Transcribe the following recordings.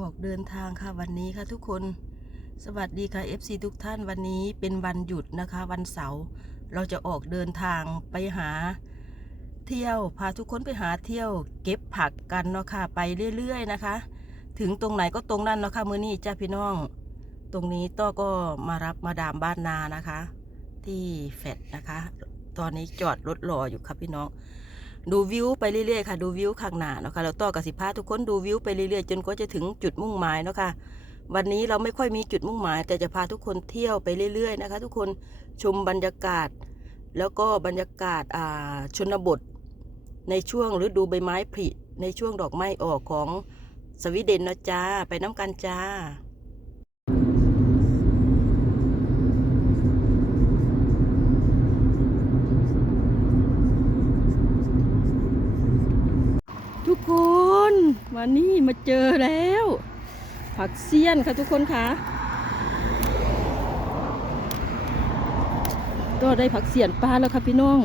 ออกเดินทางค่ะวันนี้ค่ะทุกคน สวัสดีค่ะ FC ทุกท่านวันนี้เป็นวันหยุดนะคะ วันเสาร์เราจะออกเดินทางไปหาเที่ยวพาทุกคนไปหาเที่ยว เก็บผักกันเนาะค่ะไปเรื่อย ๆ นะคะ ถึงตรงไหนก็ตรงนั้นเนาะค่ะมือนี้จ้าพี่น้อง ตรงนี้ต้อก็มารับมาดามบ้านนานะคะ ที่แฟดนะคะ ตอนนี้จอดรถรออยู่ครับพี่น้อง ดูวิวไปเรื่อยๆค่ะ ดูวิวข้างหน้าเนาะค่ะแล้วต่อกับสิพาทุกคนดูวิวไปเรื่อยๆ จนกว่าจะถึงจุดมุ่งหมายเนาะค่ะ วันนี้เราไม่ค่อยมีจุดมุ่งหมาย แต่จะพาทุกคนเที่ยวไปเรื่อยๆนะคะ ทุกคนชมบรรยากาศ แล้วก็บรรยากาศอ่าชนบท ในช่วงฤดูใบไม้ผลิในช่วงดอกไม้ออกของสวีเดนนะจ้าไปน้ำกันจ้า ทุก คนวันนี้มาเจอแล้ว ผักเสี้ยนค่ะทุกคนค่ะ ก็ได้ผักเสียนปลาแล้วค่ะพี่น้อง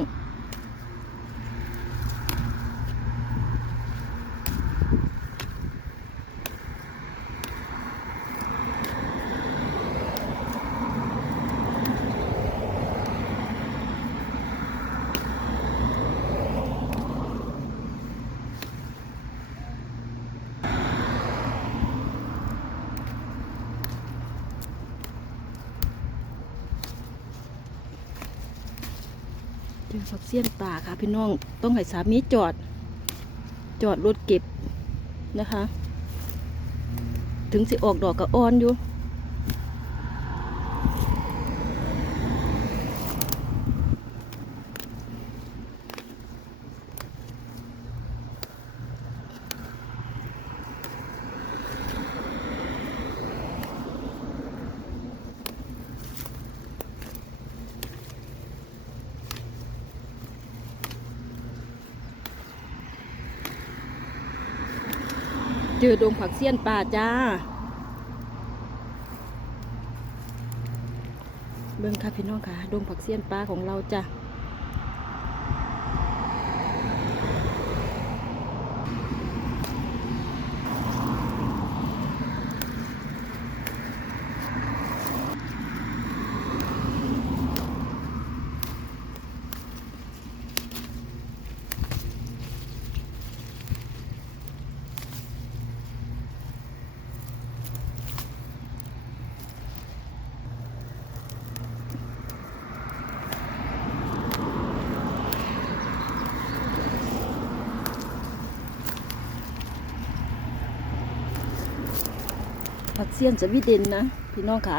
ผักเสี้ยนป่าค่ะพี่น้องต้องให้สามีจอด จอดรถเก็บนะคะ ถึงสิออกดอกกระอ่อนอยู่ เจอดงผักเสี้ยนป่าจ้า เบิ่งค่ะพี่น้องค่ะ ดงผักเสี้ยนป่าของเราจ้ะ ผักเสียนสวีเดนนะพี่น้องค่ะ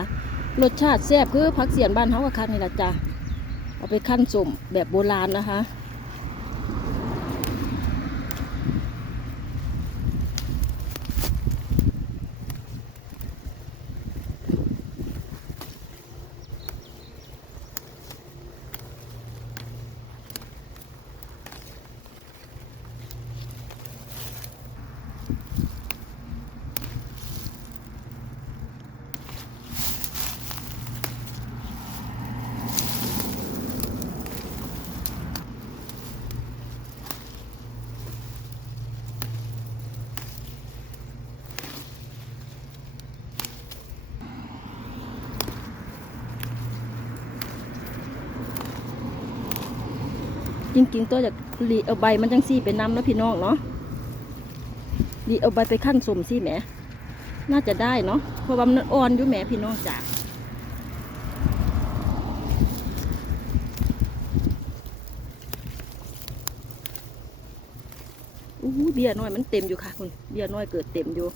รสชาติแซ่บคือผักเสียนบ้านเฮากับค่ะนี่ละจ้ะเอาไปขั้นสมแบบโบราณนะคะ จริงๆตัวจากหลีเอาใบมันจังซี่ไปน้ำนะพี่น้องเนาะหลีเอาใบไปขั้นสมซี่แหมน่าจะได้เนาะเพราะว่ามันอ่อนอยู่แหมพี่น้องจ๋าอู้หูเบียร์น้อยมันเต็มอยู่ค่ะคุณเบียร์น้อยเกิดเต็มอยู่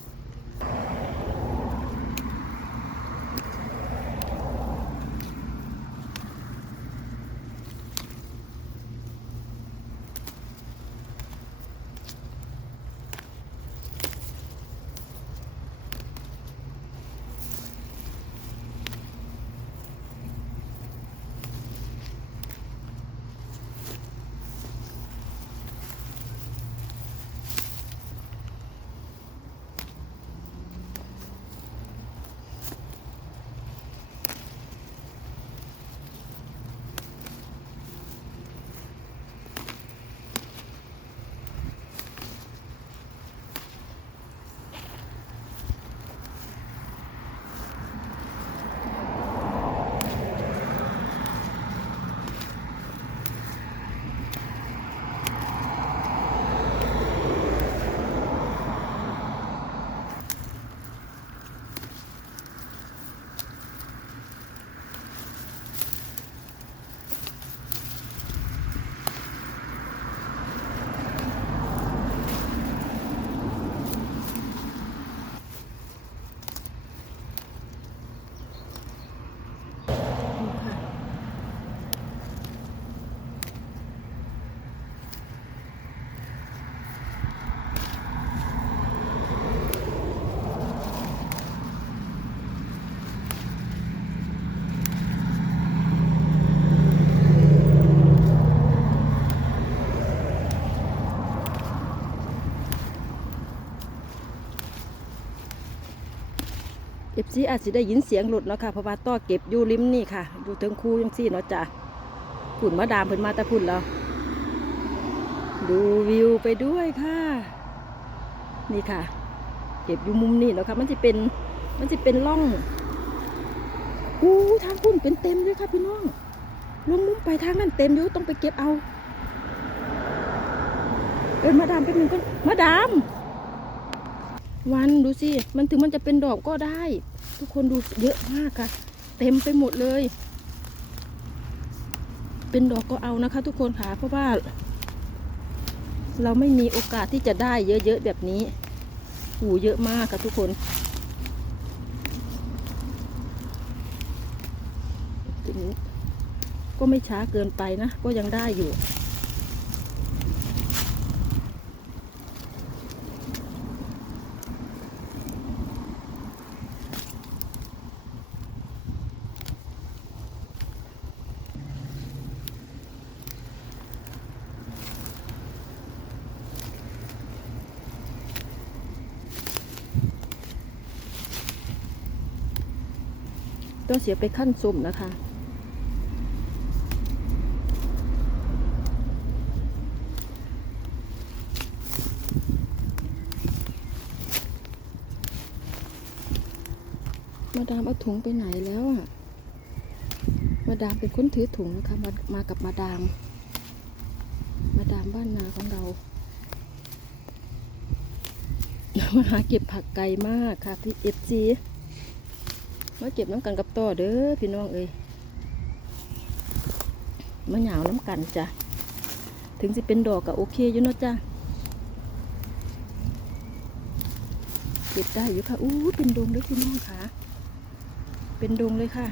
เอฟซีอาจจะได้ยินเสียงหลุดเนาะค่ะเพราะว่าต่อเก็บอยู่ริมนี่ค่ะอยู่เทิงคูยังซี่เนาะจ้ะขุนมาดามเพิ่นมาตะพุ่นแล้วดูวิวไปด้วยค่ะ นี่ค่ะ เก็บอยู่มุมนี่เนาะค่ะมันจะเป็นมันจะเป็นร่องอู้ทางพุ่นเป็นเต็มเลยค่ะพี่น้องลงมุมไปทางนั้นเต็มอยู่ต้องไปเก็บเอาเอินมาดามเป็นหนึ่งก็มาดาม วันดูสิ มันถึงมันจะเป็นดอกก็ได้ ทุกคนดูเยอะมากค่ะ เต็มไปหมดเลย เป็นดอกก็เอานะคะ ทุกคนค่ะเพราะว่า เราไม่มีโอกาสที่จะได้เยอะๆแบบนี้หูเยอะมากค่ะทุกคน ก็ไม่ช้าเกินไปนะ ก็ยังได้อยู่ ต้องเสียไปขั้นสุ่มนะคะ มาดามเอาถุงไปไหนแล้วอะ มาดามเป็นคนถือถุงนะคะ มามากับมาดาม มาดามบ้านนาของเรามาหาเก็บผักไกลมากค่ะพี่เอฟซี มาเก็บน้ำกันกับต่อเด้อพี่น้องเอ้ยมาหยาวน้ำกันจ้ะถึงสิเป็นดอกก็โอเคอยู่เนาะจ้ะเก็บได้อยู่ค่ะอู้เป็นดงเลยพี่น้องค่ะ เป็นดงเลยค่ะ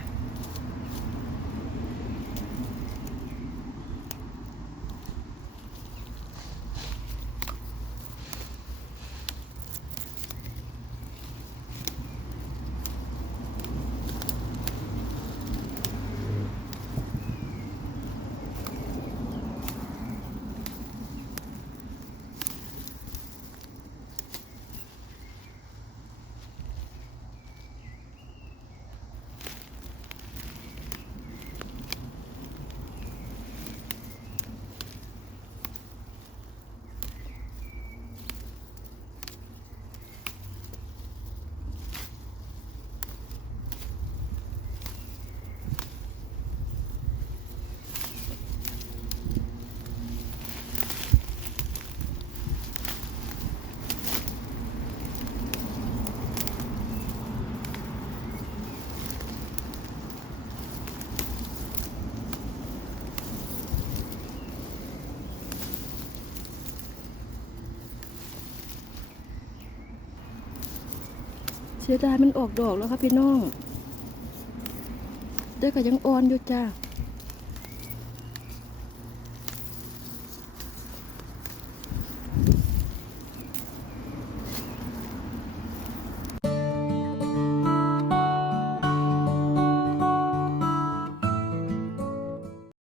สียดายมันออกดอกแล้วค่ะพี่น้องแต่ก็ยังอ่อนอยู่จ้า